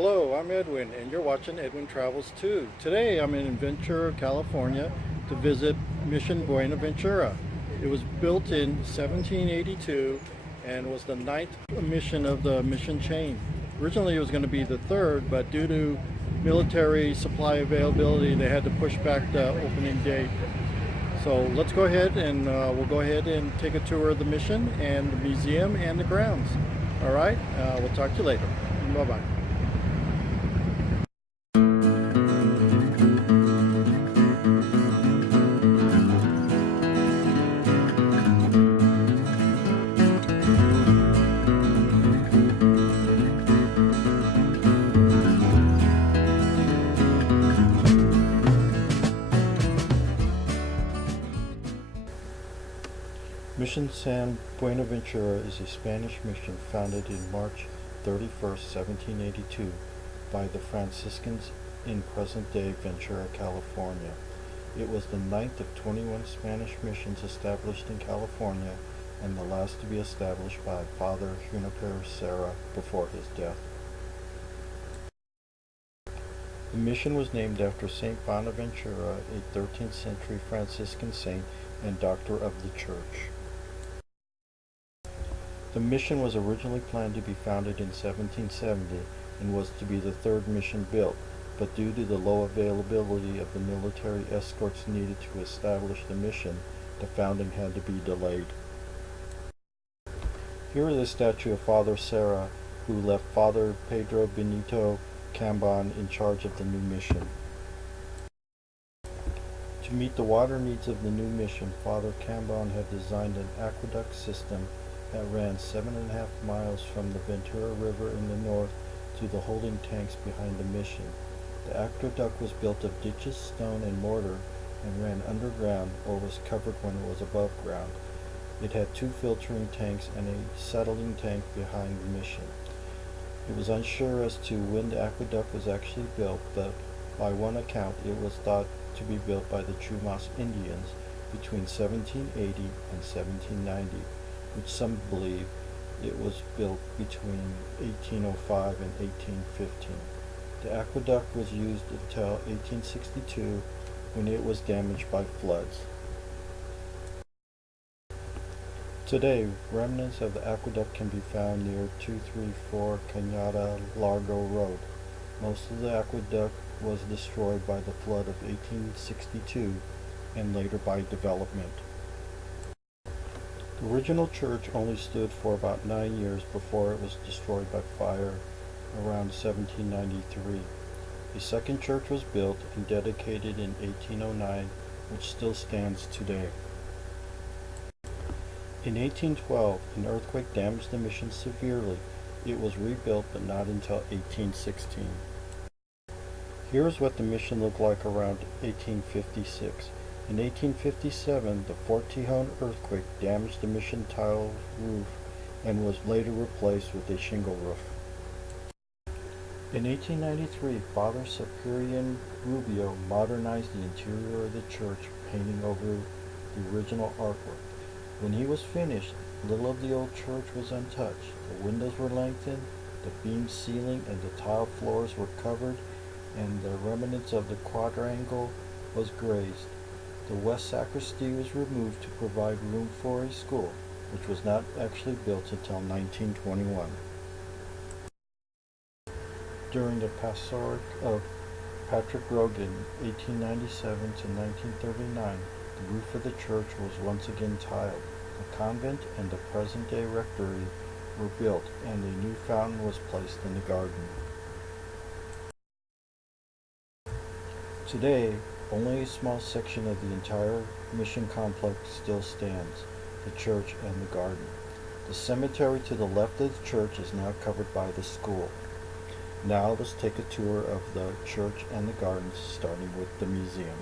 Hello, I'm Edwin, and you're watching Edwin Travels 2. Today I'm in Ventura, California to visit Mission Buenaventura. It was built in 1782 and was the ninth mission of the mission chain. Originally it was going to be the third, but due to military supply availability they had to push back the opening date. So let's go ahead and we'll go ahead and take a tour of the mission and the museum and the grounds. Alright, we'll talk to you later. Bye-bye. Mission San Buenaventura is a Spanish mission founded in March 31st, 1782 by the Franciscans in present-day Ventura, California. It was the ninth of 21 Spanish missions established in California and the last to be established by Father Junipero Serra before his death. The mission was named after Saint Bonaventura, a 13th century Franciscan saint and doctor of the Church. The mission was originally planned to be founded in 1770 and was to be the third mission built, but due to the low availability of the military escorts needed to establish the mission, the founding had to be delayed. Here is a statue of Father Serra, who left Father Pedro Benito Cambon in charge of the new mission. To meet the water needs of the new mission, Father Cambon had designed an aqueduct system that ran 7.5 miles from the Ventura River in the north to the holding tanks behind the mission. The aqueduct was built of ditches, stone, and mortar and ran underground or was covered when it was above ground. It had 2 filtering tanks and a settling tank behind the mission. It was unsure as to when the aqueduct was actually built, but by one account it was thought to be built by the Chumash Indians between 1780 and 1790. Which some believe it was built between 1805 and 1815. The aqueduct was used until 1862 when it was damaged by floods. Today, remnants of the aqueduct can be found near 234 Cañada Largo Road. Most of the aqueduct was destroyed by the flood of 1862 and later by development. The original church only stood for about 9 years before it was destroyed by fire around 1793. A second church was built and dedicated in 1809, which still stands today. In 1812, an earthquake damaged the mission severely. It was rebuilt, but not until 1816. Here is what the mission looked like around 1856. In 1857, the Fort Tejon earthquake damaged the mission tile roof and was later replaced with a shingle roof. In 1893, Father Cyprian Rubio modernized the interior of the church, painting over the original artwork. When he was finished, little of the old church was untouched. The windows were lengthened, the beam ceiling and the tile floors were covered, and the remnants of the quadrangle was glazed. The west sacristy was removed to provide room for a school, which was not actually built until 1921. During the pastorate of Patrick Grogan, 1897 to 1939, the roof of the church was once again tiled. The convent and the present-day rectory were built, and a new fountain was placed in the garden. Today, only a small section of the entire mission complex still stands, the church and the garden. The cemetery to the left of the church is now covered by the school. Now let's take a tour of the church and the gardens, starting with the museum.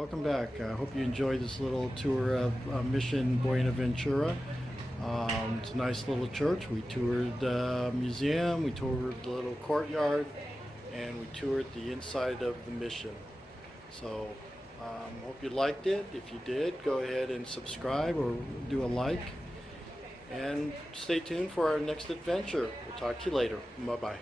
Welcome back. I hope you enjoyed this little tour of Mission Buenaventura. It's a nice little church. We toured the museum, we toured the little courtyard, and we toured the inside of the mission. So hope you liked it. If you did, go ahead and subscribe or do a like. And stay tuned for our next adventure. We'll talk to you later. Bye-bye.